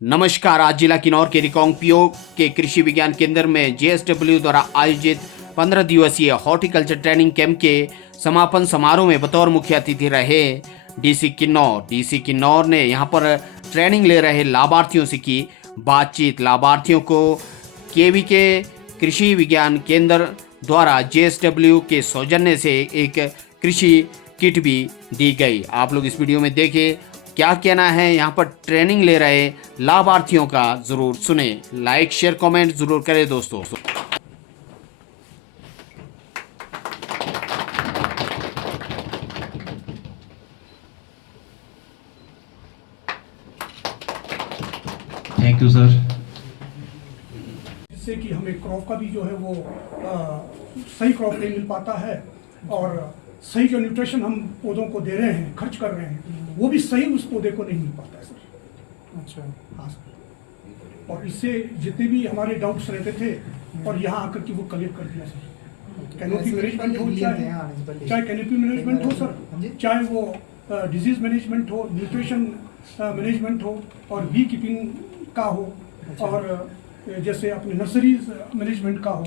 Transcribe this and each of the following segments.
नमस्कार। आज जिला किन्नौर के रिकांगपिओ के कृषि विज्ञान केंद्र में जेएसडब्ल्यू द्वारा आयोजित 15 दिवसीय हॉर्टिकल्चर ट्रेनिंग कैंप के समापन समारोह में बतौर मुख्य अतिथि रहे डीसी किन्नौर ने यहां पर ट्रेनिंग ले रहे लाभार्थियों से की बातचीत। लाभार्थियों को केवी के कृषि विज्ञान केंद्र द्वारा जेएसडब्ल्यू के सौजन्य से एक कृषि किट भी दी गई। आप लोग इस वीडियो में देखें क्या कहना है यहाँ पर ट्रेनिंग ले रहे लाभार्थियों का, जरूर सुने। लाइक शेयर कमेंट जरूर करें दोस्तों। Thank you sir. जिससे कि हमें क्रॉप का भी जो है वो सही क्रॉप नहीं मिल पाता है और सही जो न्यूट्रिशन हम पौधों को दे रहे हैं, खर्च कर रहे हैं, वो भी सही उस पौधे को नहीं मिल पाता है सर। अच्छा, हाँ सर। और इससे जितने भी हमारे डाउट्स रहते थे और यहाँ आकर के वो क्लियर कर दिया सर। कैनोपी मैनेजमेंट हो, चाहे कैनोपी मैनेजमेंट हो सर, चाहे वो डिजीज मैनेजमेंट हो, न्यूट्रिशन मैनेजमेंट हो और बी कीपिंग का हो और जैसे अपने नर्सरीज मैनेजमेंट का हो,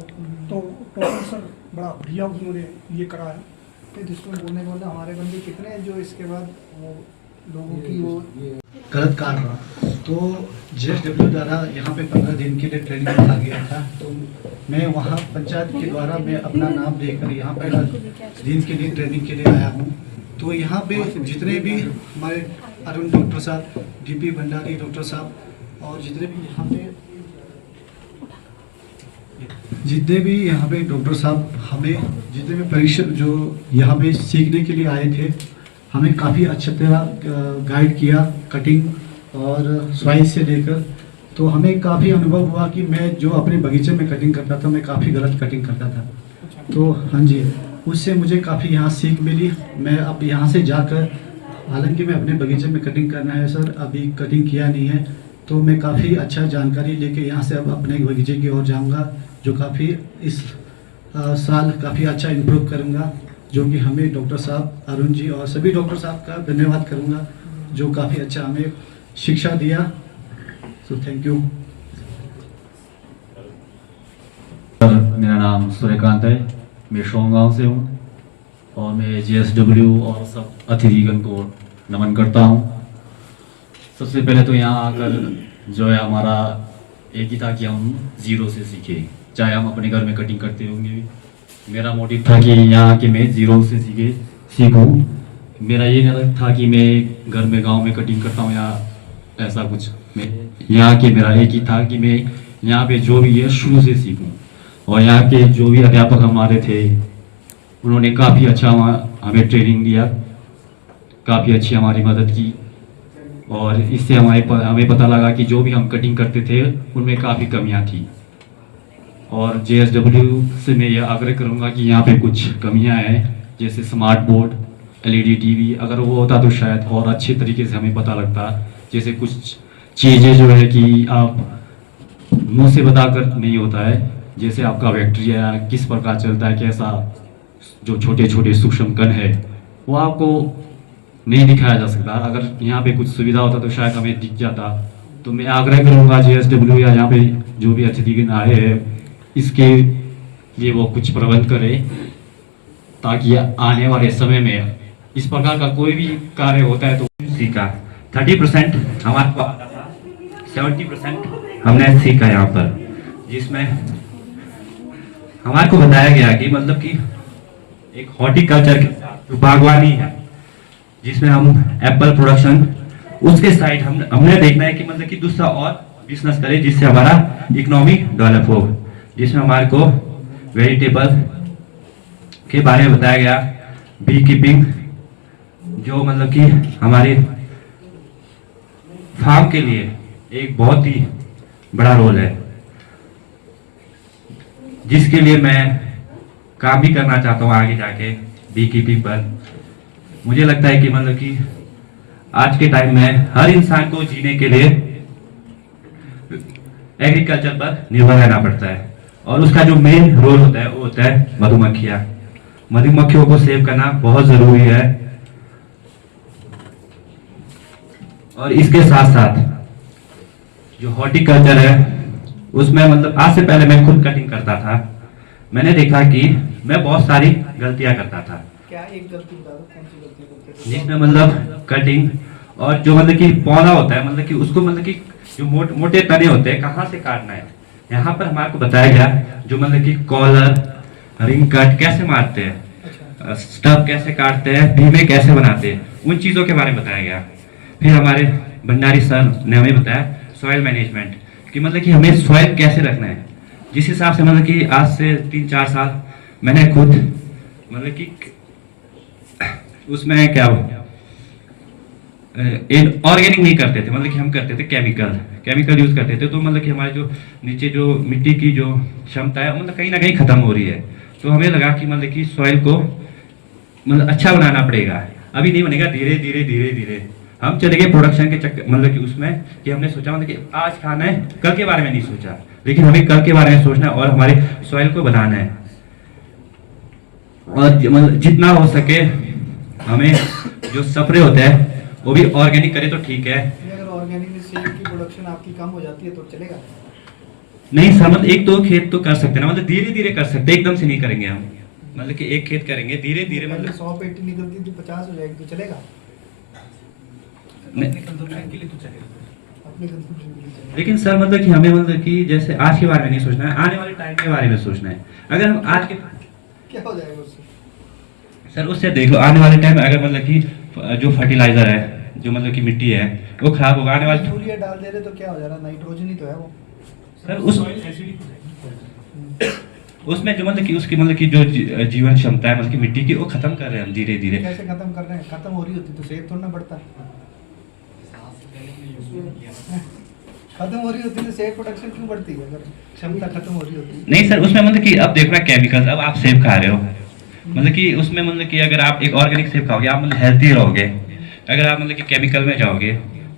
तो प्रोफेसर बड़ा बढ़िया उन्होंने ये करा है। जिसको बोलने का मतलब हमारे बंदे कितने हैं जो इसके बाद वो लोगों की वो गलत काट रहा, तो जेएसडब्ल्यू द्वारा यहाँ पे 15 दिन के लिए ट्रेनिंग रखा गया था। तो मैं वहाँ पंचायत के द्वारा मैं अपना नाम देकर यहाँ पे 10 दिन के लिए ट्रेनिंग के लिए आया हूँ। तो यहाँ पे जितने भी हमारे अरुण डॉक्टर साहब, डीपी भंडारी डॉक्टर साहब और जितने भी यहाँ पे डॉक्टर साहब हमें जितने भी परीक्षा जो यहाँ पे सीखने के लिए आए थे, हमें काफ़ी अच्छी तरह गाइड किया कटिंग और सॉइल से लेकर। तो हमें काफ़ी अनुभव हुआ कि मैं जो अपने बगीचे में कटिंग करता था, मैं काफ़ी गलत कटिंग करता था। तो हाँ जी, उससे मुझे काफ़ी यहाँ सीख मिली। मैं अब यहाँ से जाकर, हालांकि मैं अपने बगीचे में कटिंग करना है सर, अभी कटिंग किया नहीं है, तो मैं काफ़ी अच्छा जानकारी लेके यहाँ से अब अपने बगीचे की ओर जाऊँगा, जो काफ़ी इस साल काफ़ी अच्छा इम्प्रूव करूँगा, जो कि हमें डॉक्टर साहब अरुण जी और सभी डॉक्टर साहब का धन्यवाद करूँगा, जो काफ़ी अच्छा हमें शिक्षा दिया। So thank you. मेरा नाम सूर्यकांत है, मैं शोंग गाँव से हूँ और मैं जेएसडब्ल्यू और सब अतिथिगण को नमन करता हूँ। सबसे पहले तो यहाँ आकर जो है हमारा एक ही था कि हम ज़ीरो से सीखे, चाहे हम अपने घर में कटिंग करते होंगे। मेरा मोटिव था कि यहाँ के मैं ज़ीरो से सीखूँ। मेरा ये नहीं था कि मैं घर में गांव में कटिंग करता हूँ या ऐसा कुछ। मैं यहाँ के मेरा एक ही था कि मैं यहाँ पे जो भी है शुरू से सीखूँ। और यहाँ के जो भी अध्यापक हमारे थे, उन्होंने काफ़ी अच्छा हमें ट्रेनिंग दिया, काफ़ी अच्छी हमारी मदद की और इससे हमें पता लगा कि जो भी हम कटिंग करते थे उनमें काफ़ी कमियां थी। और जेएसडब्ल्यू से मैं यह आग्रह करूंगा कि यहाँ पे कुछ कमियां हैं, जैसे स्मार्ट बोर्ड, एलईडी टीवी, अगर वो होता तो शायद और अच्छे तरीके से हमें पता लगता। जैसे कुछ चीज़ें जो है कि आप मुंह से बताकर नहीं होता है, जैसे आपका बैक्टीरिया किस प्रकार चलता है, कैसा जो छोटे छोटे सूक्ष्म कण है वो आपको नहीं दिखाया जा सकता। अगर यहाँ पे कुछ सुविधा होता तो शायद हमें दिख जाता। तो मैं आग्रह करूँगा जेएसडब्ल्यू या यहाँ पे जो भी अतिथिगण आए हैं, इसके लिए वो कुछ प्रबंध करें ताकि आने वाले समय में इस प्रकार का कोई भी कार्य होता है तो सीखा। 30% हमारे को आता था, 70% हमने सीखा यहाँ पर, जिसमें हमारे को बताया गया कि मतलब कि एक हॉर्टिकल्चर जो बागवानी है, जिसमें हम एप्पल प्रोडक्शन, उसके साइड हमने देखना है कि मतलब कि दूसरा और बिजनेस करें जिससे हमारा इकोनॉमी डेवलप हो, जिसमें हमारे को वेजिटेबल के बारे में बताया गया, बी कीपिंग जो मतलब कि हमारे फार्म के लिए एक बहुत ही बड़ा रोल है, जिसके लिए मैं काम भी करना चाहता हूँ आगे जाके बी कीपिंग पर। मुझे लगता है कि मतलब कि आज के टाइम में हर इंसान को जीने के लिए एग्रीकल्चर पर निर्भर रहना पड़ता है और उसका जो मेन रोल होता है वो होता है मधुमक्खियाँ। मधुमक्खियों को सेव करना बहुत ज़रूरी है और इसके साथ साथ जो हॉर्टिकल्चर है उसमें मतलब आज से पहले मैं खुद कटिंग करता था। मैंने देखा कि मैं बहुत सारी गलतियां करता था, क्या एक गलती बता दो, कौन सी गलती करते थे? जिसमें मतलब कटिंग और जो मतलब कि पौधा होता है, मतलब कि उसको मतलब कि जो मोटे तने होते हैं कहाँ से काटना है, यहाँ पर हमारे को बताया गया। जो मतलब कि कॉलर रिंग कट कैसे मारते हैं, अच्छा, स्टब कैसे काटते हैं, भीमे कैसे बनाते हैं, उन चीज़ों के बारे में बताया गया। फिर हमारे भंडारी सर ने हमें बताया सॉइल मैनेजमेंट, कि मतलब कि हमें सॉइल कैसे रखना है। जिस हिसाब से मतलब कि आज से 3-4 साल मैंने खुद मतलब कि उसमें क्या ऑर्गेनिक नहीं करते थे, मतलब कि हम करते थे केमिकल यूज करते थे। तो मतलब कि हमारे जो नीचे जो मिट्टी की जो क्षमता है मतलब कहीं ना कहीं खत्म हो रही है। तो हमें लगा कि मतलब कि सॉइल को मतलब अच्छा बनाना पड़ेगा, अभी नहीं बनेगा, धीरे धीरे धीरे धीरे हम चले गए प्रोडक्शन के चक्कर, मतलब कि उसमें कि हमने सोचा मतलब कि आज खाना है, कल के बारे में नहीं सोचा, लेकिन हमें कल के बारे में सोचना है और हमारे सॉइल को बनाना है। और मतलब जितना हो सके हमें जो स्प्रे होते हैं वो भी ऑर्गेनिक करे तो ठीक है। ये अगर ऑर्गेनिक में सेब की प्रोडक्शन आपकी कम हो जाती है तो चलेगा? नहीं सर, मतलब 1-2 खेत तो कर सकते हैं ना, मतलब धीरे धीरे कर सकते हैं, एकदम से नहीं करेंगे हम। मतलब कि एक खेत करेंगे धीरे धीरे, पहले मतलब 100 पेटी निकलती थी 50 हो जाएगी तो चलेगा? नहीं। अपने कंजम्पशन के लिए चलेगा। लेकिन सर मतलब कि हमें मतलब कि जैसे आज के बारे में नहीं सोचना है, आने वाले टाइम के बारे में सोचना है। अगर हम आज के क्या हो जाएगा उससे? सर उससे देख लो आने वाले टाइम में अगर मतलब कि जो फर्टिलाइजर है, जो मतलब कि मिट्टी है वो खराब होगा आने वाले। यूरिया डाल दे रहे तो क्या हो जा रहा है? नाइट्रोजन ही तो है वो। सर उसमें जो मतलब कि उसकी मतलब कि जो जीवन क्षमता है मतलब कि मिट्टी की, वो खत्म कर रहे हैं हम धीरे धीरे। कैसे खत्म कर रहे हैं? खत्म हो रही होती तो सेब थोड़ा ना बढ़ता। खत्म हो रही होती तो सेब प्रोडक्शन क्यों बढ़ती है अगर क्षमता खत्म हो रही होती? नहीं सर, उसमें मतलब कि अब देखना केमिकल्स, अब आप सेब खा रहे हो मतलब कि उसमें मतलब कि अगर आप एक ऑर्गेनिक सेब खाओगे आप मतलब हेल्थी रहोगे। अगर आप मतलब कि केमिकल में जाओगे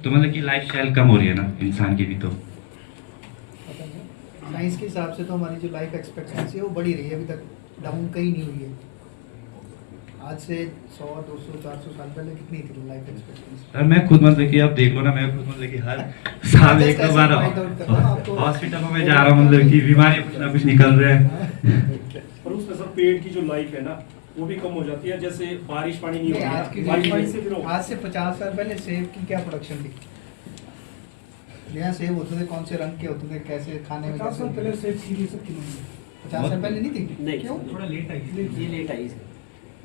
तो मतलब कि लाइफ स्टाइल कम हो रही है ना इंसान की भी। तो साइंस के हिसाब से तो हमारी जो लाइफ एक्सपेक्टेंसी है वो बढ़ी रही है, अभी तक डाउन कहीं नहीं हुई है। आज से 100, 200, 400 साल पहले कितनी थी लाइफ एक्सपेक्टेंसी? सर मैं खुद मतलब कि अब देख लो ना, मैं खुद मतलब कि हर साल एक दो बार हॉस्पिटलों में जा रहा हूँ, मतलब कि बीमारी कुछ ना कुछ निकल रहे हैं। पर उसमें सर पेड़ की जो लाइफ है ना वो भी कम हो जाती है, जैसे बारिश पानी नहीं नहीं, आज की होती, बारिश से फिर आज से 50 साल पहले सेब की क्या प्रोडक्शन थी? यहाँ सेब होते थे कौन से रंग के होते थे, कैसे खाने में 50 साल कैसे? पहले सेब सीधी सब की 50 साल पहले नहीं थी? नहीं, क्यों? थोड़ा लेट आई, ये लेट आई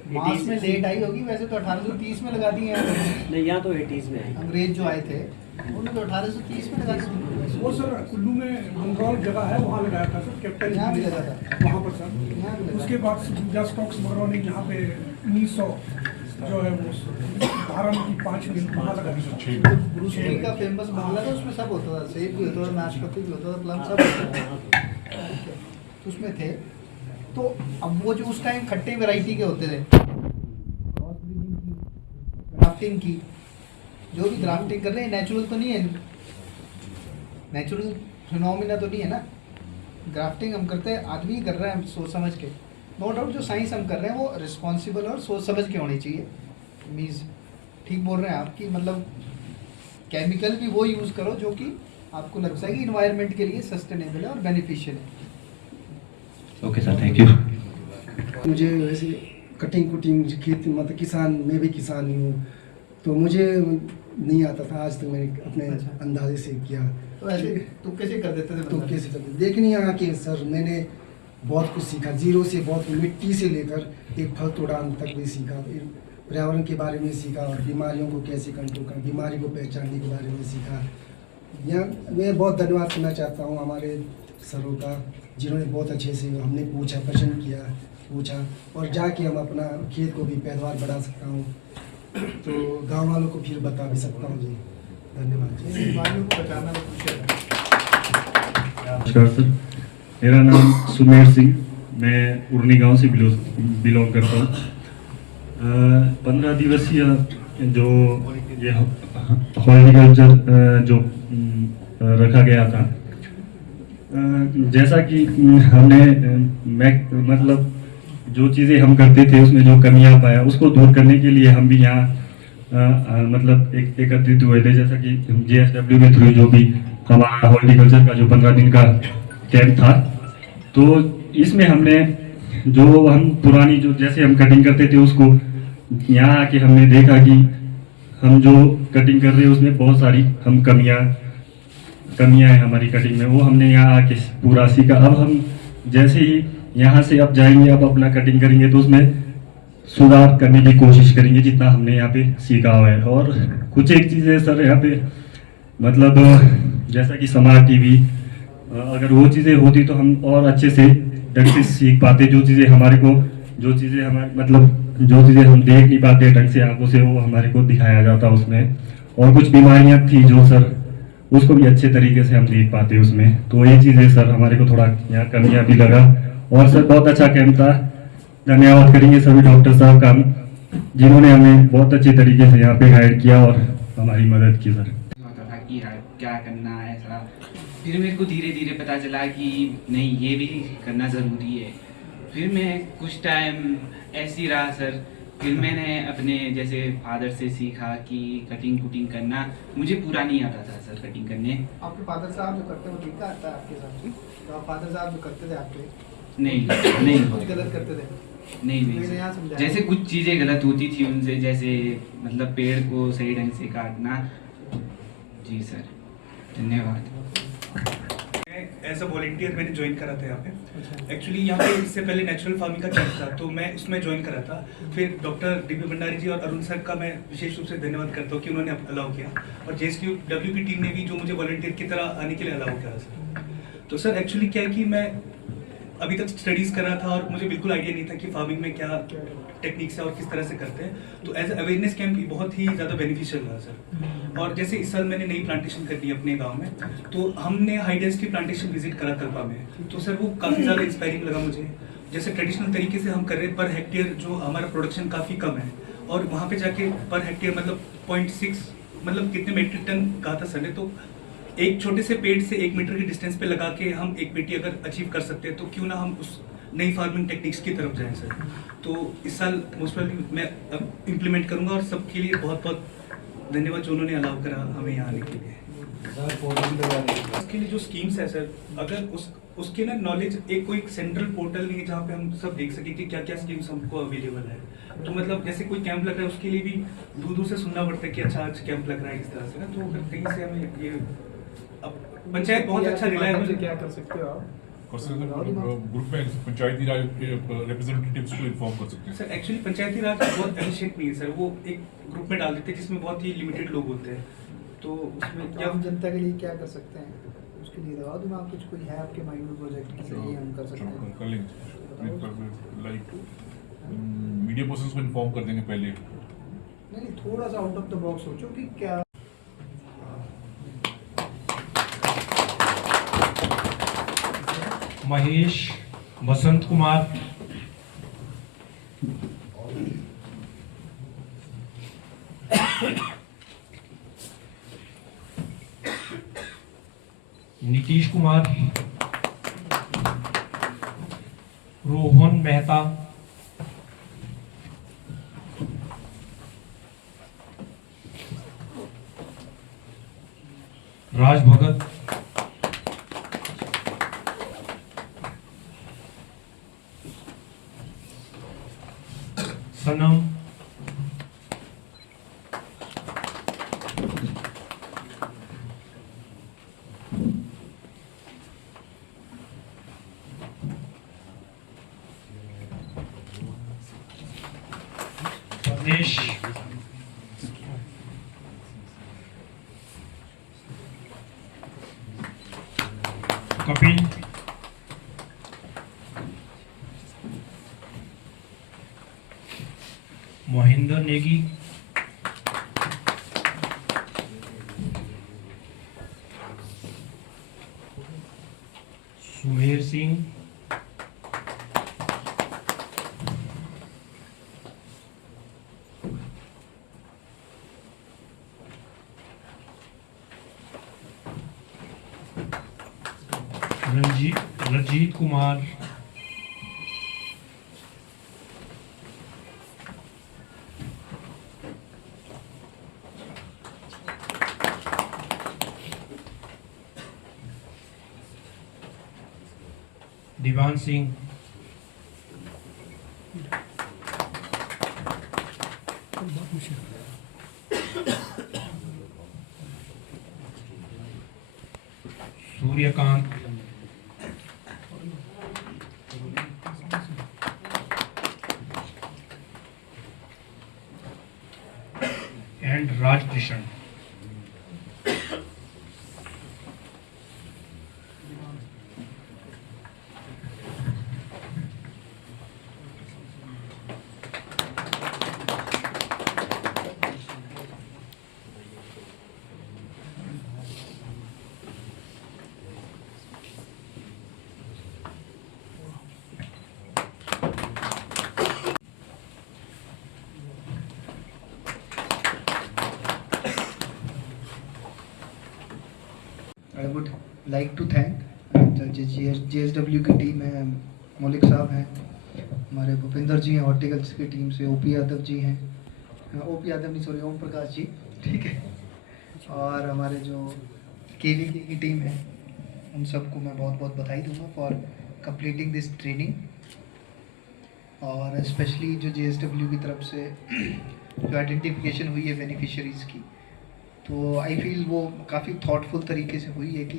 मास में लेट आई होगी, वैसे तो 1830 में लगा दी है। नहीं, यहाँ तो 80s में आई। अंग्रेज जो आए थे उन्होंने तो 1830 में लगा दी। वो सर कुल्लू में मंगरौल जगह है वहाँ लगाया था सर, कैप्टन यहाँ भी लगा था। वहाँ पर सर। यहाँ भी लगा। उसके बाद सूजा स्टॉक्स वगैरह ने यहाँ पे 1900 जो है वो 12 की 5 मिनट वहाँ लगा दी। ब्रूस ली का फेमस बंगला था, उसमें सब होता था, सेब भी होता था, नाशपाती भी होता था, प्लम सब होता था। तो उसमें थे। तो अब वो जो उस टाइम खट्टे वैरायटी के होते थे, क्रॉस ब्रीडिंग की, ग्राफ्टिंग की, जो भी ग्राफ्टिंग कर रहे हैं नेचुरल तो नहीं है, नेचुरल फिनोमिना तो नहीं है ना। ग्राफ्टिंग हम करते हैं, आदमी कर रहे हैं सोच समझ के। नो डाउट जो साइंस हम कर रहे हैं वो रिस्पॉन्सिबल और सोच समझ के होनी चाहिए। मीन्स ठीक बोल रहे हैं आप कि मतलब केमिकल भी वो यूज़ करो जो कि आपको लगता है कि इन्वायरमेंट के लिए सस्टेनेबल है और बेनिफिशियल है। Okay sir, thank you. मुझे वैसे कटिंग कुटिंग खेती मतलब किसान, मैं भी किसान ही हूँ, तो मुझे नहीं आता था। आज तक मैंने अपने अच्छा। अंदाजे से किया। तो ऐसे तो कैसे कर देते थे? तो कैसे करते देखने यहाँ के सर मैंने बहुत कुछ सीखा, जीरो से बहुत मिट्टी से लेकर एक फल तोड़ान तक भी सीखा, फिर पर्यावरण के बारे में सीखा और बीमारियों को कैसे कंट्रोल करना, बीमारी को पहचानने के बारे में सीखा। यहाँ मैं बहुत धन्यवाद करना चाहता हूँ हमारे सरों का, जिन्होंने बहुत अच्छे से हमने पूछा, प्रश्न किया, पूछा और जाके हम अपना खेत को भी पैदावार बढ़ा सकता हूँ, तो गांव वालों को फिर बता भी सकता हूँ। जी धन्यवाद जी। बीमारियों को बचाना वो मुश्किल है। नमस्कार सर, मेरा नाम सुमेर सिंह, मैं उर्नी गांव से बिलोंग करता हूँ। 15 दिवसीय जो ये हॉर्टिकल्चर जो रखा गया था, जैसा कि हमने मतलब जो चीज़ें हम करते थे उसमें जो कमियां पाया उसको दूर करने के लिए हम भी यहाँ मतलब एक एकत्रित हुए थे। जैसा कि JSW के थ्रू जो भी हमारा हॉर्टिकल्चर का जो 15 दिन का कैंप था, तो इसमें हमने जो हम पुरानी जो जैसे हम कटिंग करते थे उसको यहाँ आके हमने देखा कि हम जो कटिंग कर रहे हैं उसमें बहुत सारी हम कमियां हैं हमारी कटिंग में, वो हमने यहाँ आके पूरा सीखा। अब हम जैसे ही यहाँ से अब जाएंगे, अब अपना कटिंग करेंगे तो उसमें सुधार करने की कोशिश करेंगे जितना हमने यहाँ पे सीखा हुआ है। और कुछ एक चीज़ें सर यहाँ पे मतलब जैसा कि स्मार्ट टीवी, अगर वो चीज़ें होती तो हम और अच्छे से ढंग से सीख पाते। जो चीज़ें हमारे को जो चीज़ें हमारे मतलब जो चीज़ें हम देख नहीं पाते ढंग से आंखों से, वो हमारे को दिखाया जाता उसमें। और कुछ बीमारियाँ थी जो सर उसको भी अच्छे तरीके से हम देख पाते उसमें। तो ये चीज़ें सर हमारे को थोड़ा यहाँ कमियाँ भी लगा। और सर बहुत अच्छा कैंप था, धन्यवाद करेंगे सभी डॉक्टर साहब का जिन्होंने हमें बहुत अच्छे तरीके से यहाँ पे गाइड किया और हमारी मदद की सर। होता था कि यार क्या करना है ऐसा, फिर मेरे को धीरे धीरे पता चला कि नहीं ये भी करना ज़रूरी है। फिर मैं कुछ टाइम ऐसे ही रहा सर, फिर मैंने अपने जैसे फादर से सीखा कि कटिंग कुटिंग करना मुझे पूरा नहीं आता था सर कटिंग करने। आपके फादर साहब जो करते हैं वो ठीक आता है आपके साथ? तो फादर साहब जो करते थे आपके नहीं कुछ गलत करते थे? नहीं मैंने यहाँ सर। समझाया। जैसे कुछ चीज़ें गलत होती थी उनसे, जैसे मतलब पेड़ को सही ढंग से काटना। जी सर, धन्यवाद। एज अ वॉलंटियर मैंने ज्वाइन करा था यहाँ पे। एक्चुअली यहाँ पे इससे पहले नेचुरल फार्मिंग का कैंप था तो मैं उसमें ज्वाइन करा था। फिर डॉक्टर डीबी भंडारी जी और अरुण सर का मैं विशेष रूप से धन्यवाद करता हूँ कि उन्होंने अलाउ किया, और JSW की टीम ने भी जो मुझे वॉलंटियर की तरह आने के लिए अलाउ करा सर। तो सर एक्चुअली क्या है कि मैं अभी तक स्टडीज़ कर रहा था और मुझे बिल्कुल आइडिया नहीं था कि फार्मिंग में क्या टेक्निक्स है और किस तरह से करते हैं। तो एज अवेयरनेस कैंप बहुत ही ज़्यादा बेनिफिशियल रहा सर। और जैसे इस साल मैंने नई प्लांटेशन कर दी अपने गांव में, तो हमने हाई डेंसिटी प्लांटेशन विजिट करा कल्पा में। तो सर वो काफ़ी ज़्यादा इंस्पायरिंग लगा मुझे। जैसे ट्रेडिशनल तरीके से हम कर रहे हैं, पर हेक्टेयर जो हमारा प्रोडक्शन काफ़ी कम है, और वहाँ पे जाके पर हेक्टेयर मतलब 0.6 मतलब कितने मेट्रिक टन कहा था सर ने। तो एक छोटे से पेड़ से 1 मीटर की डिस्टेंस पे लगा के हम 1 पेटी अगर अचीव कर सकते हैं तो क्यों ना हम उस नई फार्मिंग टेक्निक्स की तरफ जाएं सर। तो इस साल मोस्ट प्रोबेबली मैं अब इम्प्लीमेंट करूंगा, और सबके लिए बहुत बहुत धन्यवाद जो उन्होंने अलाउ करा हमें यहाँ आने के लिए। उसके लिए जो स्कीम्स है सर, अगर उसके ना नॉलेज एक कोई सेंट्रल पोर्टल नहीं है जहाँ पे हम सब देख सकें कि क्या क्या स्कीम्स हमको अवेलेबल है। तो मतलब जैसे कोई कैंप लग रहा है उसके लिए भी दूर दूर से सुनना पड़ता है कि अच्छा आज कैंप लग रहा है इस तरह से ना। तो अगर कहीं से हमें ये पंचायत बहुत अच्छा रिलायबल क्या कर सकते हो आप? ग्रुप में पंचायती राज रिप्रेजेंटेटिव्स को इन्फॉर्म कर सकते हैं सर। एक्चुअली पंचायती राज बहुत एफिशिएंट नहीं है सर, वो एक ग्रुप में डाल देते हैं जिसमें बहुत ही लिमिटेड लोग होते हैं। तो उसमें क्या हम जनता के लिए क्या कर सकते हैं उसके लिए दवा दिमाग कुछ कोई है आपके माइंड में प्रोजेक्ट के जरिए हम कर सकते हैं? कर लेंगे, लाइक मीडिया पर्सन्स को इन्फॉर्म कर देंगे पहले। नहीं, थोड़ा सा आउट ऑफ द बॉक्स सोचो कि क्या Mahesh Basant Kumar, Nitish Kumar, Rohan Mehta, Raj Bhagat, Sanam, Pradesh, Kapil, Mahendra Negi, Sumer Singh, Ranjit Kumar, Diwan Singh, Suryakant, and Rajkishan. I would like to thank JSW की टीम है, मौलिक साहब हैं, हमारे भूपिंदर जी हैं हॉर्टिकल्चर की टीम से, OP यादव जी हैं, OP यादव नहीं सॉरी ओम प्रकाश जी, ठीक है, और हमारे जो KVK की टीम है उन सबको मैं बहुत बहुत बधाई दूंगा फॉर कंप्लीटिंग दिस ट्रेनिंग। और स्पेशली जो JSW की तरफ से जो आइडेंटिफिकेशन हुई है बेनिफिशरीज़ की, तो आई फील वो काफ़ी थॉटफुल तरीके से हुई है कि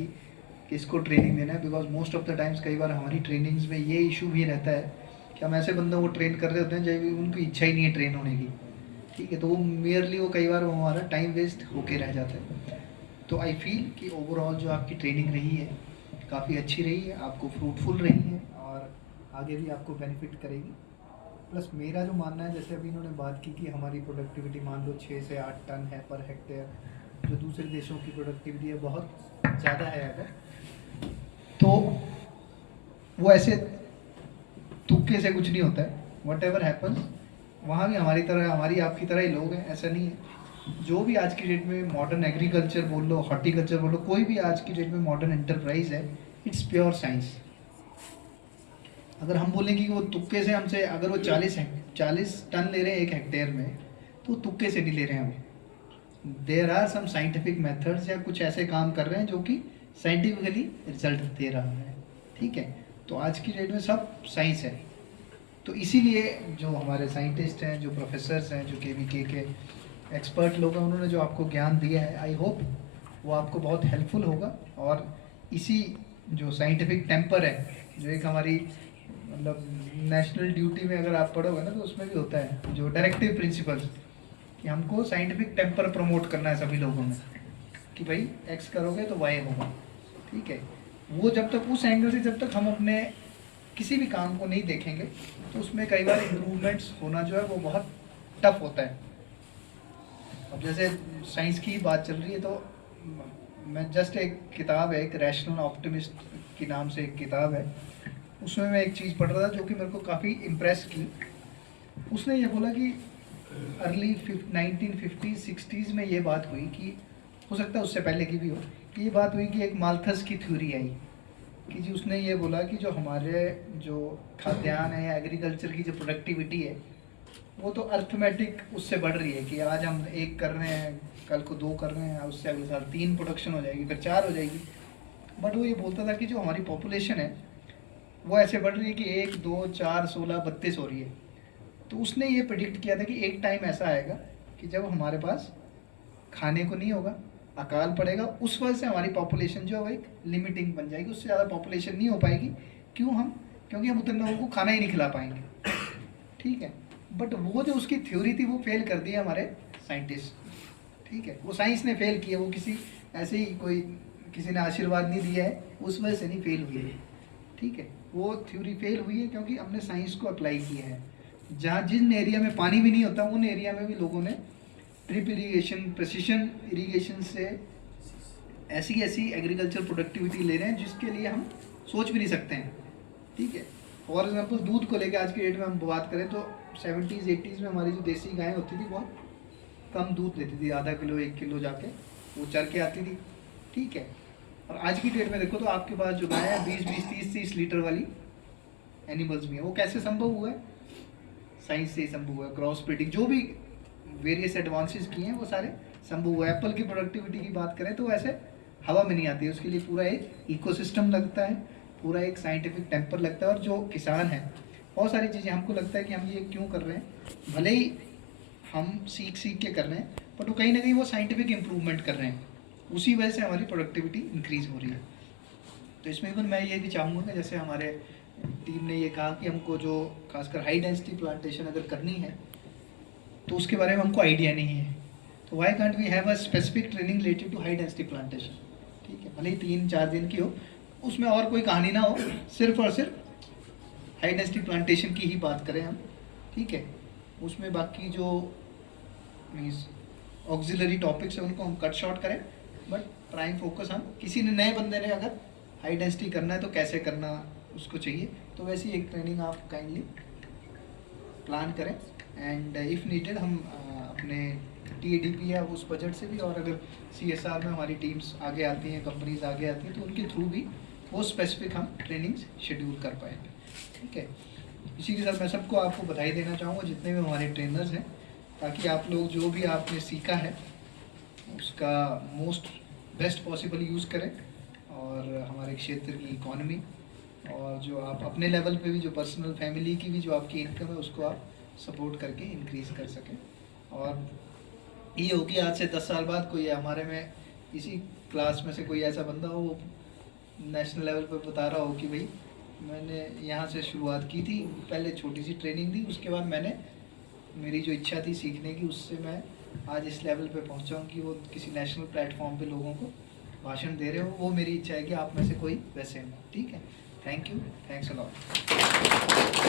किसको ट्रेनिंग देना है, because most of the times कई बार हमारी ट्रेनिंग्स में ये इशू भी रहता है कि हम ऐसे बंदों को ट्रेन कर रहे होते हैं जब उनकी इच्छा ही नहीं है ट्रेन होने की, ठीक है, तो वो मेयरली वो कई बार वो हमारा टाइम वेस्ट होके रह जाता है। तो आई फील कि ओवरऑल जो आपकी ट्रेनिंग रही है काफ़ी अच्छी रही है, आपको फ्रूटफुल रही है और आगे भी आपको बेनिफिट करेगी। प्लस मेरा जो मानना है, जैसे अभी इन्होंने बात की कि हमारी प्रोडक्टिविटी मान लो 6 से 8 टन है पर हेक्टेयर, जो दूसरे देशों की प्रोडक्टिविटी है बहुत ज़्यादा है अगर, तो वो ऐसे तुक्के से कुछ नहीं होता है, वट एवर हैपन्स वहाँ भी हमारी तरह हमारी आपकी तरह ही लोग हैं, ऐसा नहीं है। जो भी आज की डेट में मॉडर्न एग्रीकल्चर बोल लो, हॉर्टिकल्चर बोल लो, कोई भी आज की डेट में मॉडर्न एंटरप्राइज है, इट्स प्योर साइंस। अगर हम बोलें कि वो तुक्के से हमसे, अगर वो 40 टन ले रहे हैं 1 हेक्टेयर में, तो तुक्के से नहीं ले रहे हैं हम। There are some scientific methods या कुछ ऐसे काम कर रहे हैं जो कि साइंटिफिकली रिजल्ट दे रहा है, ठीक है। तो आज की डेट में सब साइंस है, तो इसीलिए जो हमारे साइंटिस्ट हैं, जो प्रोफेसर्स हैं, जो KVK के एक्सपर्ट लोग हैं, उन्होंने जो आपको ज्ञान दिया है, आई होप वो आपको बहुत हेल्पफुल होगा। और इसी जो साइंटिफिक टेम्पर है, जो एक हमारी मतलब नेशनल ड्यूटी में अगर आप पढ़ोगे ना, तो उसमें भी होता है जो डायरेक्टिव प्रिंसिपल्स, कि हमको साइंटिफिक टेम्पर प्रमोट करना है सभी लोगों में, कि भाई X करोगे तो Y होगा, ठीक है। वो जब तक उस एंगल से जब तक हम अपने किसी भी काम को नहीं देखेंगे, तो उसमें कई बार इम्प्रूवमेंट्स होना जो है वो बहुत टफ होता है। अब जैसे साइंस की बात चल रही है, तो मैं जस्ट एक किताब है, एक रैशनल ऑप्टिमिस्ट के नाम से एक किताब है, उसमें मैं एक चीज़ पढ़ रहा था जो कि मेरे को काफ़ी इम्प्रेस की। उसने ये बोला कि अर्ली 1950s 60s में ये बात हुई कि, हो सकता है उससे पहले की भी हो, कि ये बात हुई कि एक माल्थस की थ्योरी आई कि जी उसने ये बोला कि जो हमारे जो खाद्यान्न है या एग्रीकल्चर की जो प्रोडक्टिविटी है, वो तो अर्थमेटिक उससे बढ़ रही है कि आज हम 1 कर रहे हैं, कल को 2 कर रहे हैं, उससे अगले साल 3 प्रोडक्शन हो जाएगी, फिर 4 हो जाएगी। बट वो ये बोलता था कि जो हमारी पॉपुलेशन है वो ऐसे बढ़ रही है कि 1, 2, 4, 16, 32 हो रही है। तो उसने ये प्रेडिक्ट किया था कि एक टाइम ऐसा आएगा कि जब हमारे पास खाने को नहीं होगा, अकाल पड़ेगा, उस वजह से हमारी पॉपुलेशन जो है वो एक लिमिटिंग बन जाएगी, उससे ज़्यादा पॉपुलेशन नहीं हो पाएगी। क्योंकि हम उतने लोगों को खाना ही नहीं खिला पाएंगे, ठीक है। बट वो जो उसकी थ्योरी थी वो फेल कर दी है हमारे साइंटिस्ट, ठीक है। वो साइंस ने फेल किया, वो किसी ऐसे ही कोई किसी ने आशीर्वाद नहीं दिया है, उस वजह से नहीं फेल हुई है, ठीक है। वो थ्योरी फेल हुई है क्योंकि हमने साइंस को अप्लाई किया है। जहाँ जिन एरिया में पानी भी नहीं होता, उन एरिया में भी लोगों ने ड्रिप इरीगेशन, प्रेसिशन इरीगेशन से ऐसी एग्रीकल्चर प्रोडक्टिविटी ले रहे हैं जिसके लिए हम सोच भी नहीं सकते हैं, ठीक है। फॉर एग्जांपल दूध को लेकर आज की डेट में हम बात करें तो 70s 80s में हमारी जो देसी गायें होती थी बहुत कम दूध देती थी, आधा किलो 1 किलो जाके वो चर के आती थी, ठीक है। और आज की डेट में देखो तो आपके पास जो गाय है 20-20, 30-30 लीटर वाली एनिमल्स भी है। वो कैसे संभव हुआ है? साइंस से संभव हुआ है। क्रॉस ब्रीडिंग, जो भी वेरियस एडवांसेस किए हैं वो सारे संभव हुआ है। एप्पल की प्रोडक्टिविटी की बात करें तो ऐसे हवा में नहीं आती है, उसके लिए पूरा एक इकोसिस्टम लगता है, पूरा एक साइंटिफिक टेम्पर लगता है। और जो किसान है बहुत सारी चीज़ें हमको लगता है कि हम ये क्यों कर रहे हैं, भले ही हम सीख के कर रहे हैं, बट वो कहीं ना कहीं वो साइंटिफिक इम्प्रूवमेंट कर रहे हैं, उसी वजह से हमारी प्रोडक्टिविटी इंक्रीज़ हो रही है। तो इसमें इवन मैं ये भी चाहूँगा कि जैसे हमारे टीम ने ये कहा कि हमको जो खासकर हाई डेंसिटी प्लांटेशन अगर करनी है तो उसके बारे में हमको आइडिया नहीं है, तो why can't we have a specific training related to high density plantation. ठीक है, भले ही 3-4 दिन की हो, उसमें और कोई कहानी ना हो, सिर्फ और सिर्फ हाई डेंसिटी प्लांटेशन की ही बात करें हम। ठीक है, उसमें बाकी जो मीन्स ऑक्सिलरी टॉपिक्स है उनको हम कट शॉर्ट करें, बट प्राइम फोकस हम किसी ने नए बंदे ने अगर हाई डेंसिटी करना है तो कैसे करना उसको चाहिए, तो वैसी एक ट्रेनिंग आप काइंडली प्लान करें। एंड इफ़ नीडेड हम अपने TADP या उस बजट से भी, और अगर CSR में हमारी टीम्स आगे आती हैं, कंपनीज आगे आती हैं, तो उनके थ्रू भी वो स्पेसिफिक हम ट्रेनिंग्स शेड्यूल कर पाएंगे। ठीक है, इसी के साथ मैं सबको आपको बधाई देना चाहूँगा जितने भी हमारे ट्रेनर्स हैं, ताकि आप लोग जो भी आपने सीखा है उसका मोस्ट बेस्ट पॉसिबल यूज़ करें, और हमारे क्षेत्र की इकॉनमी और जो आप अपने लेवल पे भी जो पर्सनल फैमिली की भी जो आपकी इनकम है उसको आप सपोर्ट करके इंक्रीज़ कर सकें। और ये हो कि आज से 10 साल बाद कोई हमारे में इसी क्लास में से कोई ऐसा बंदा हो नेशनल लेवल पे बता रहा हो कि भाई मैंने यहाँ से शुरुआत की थी, पहले छोटी सी ट्रेनिंग दी, उसके बाद मैंने मेरी जो इच्छा थी सीखने की उससे मैं आज इस लेवल पे पहुँचा हूँ कि वो किसी नेशनल प्लेटफॉर्म पे लोगों को भाषण दे रहे हो। वो मेरी इच्छा है कि आप में से कोई वैसे हो। ठीक है, thank you, thanks a lot.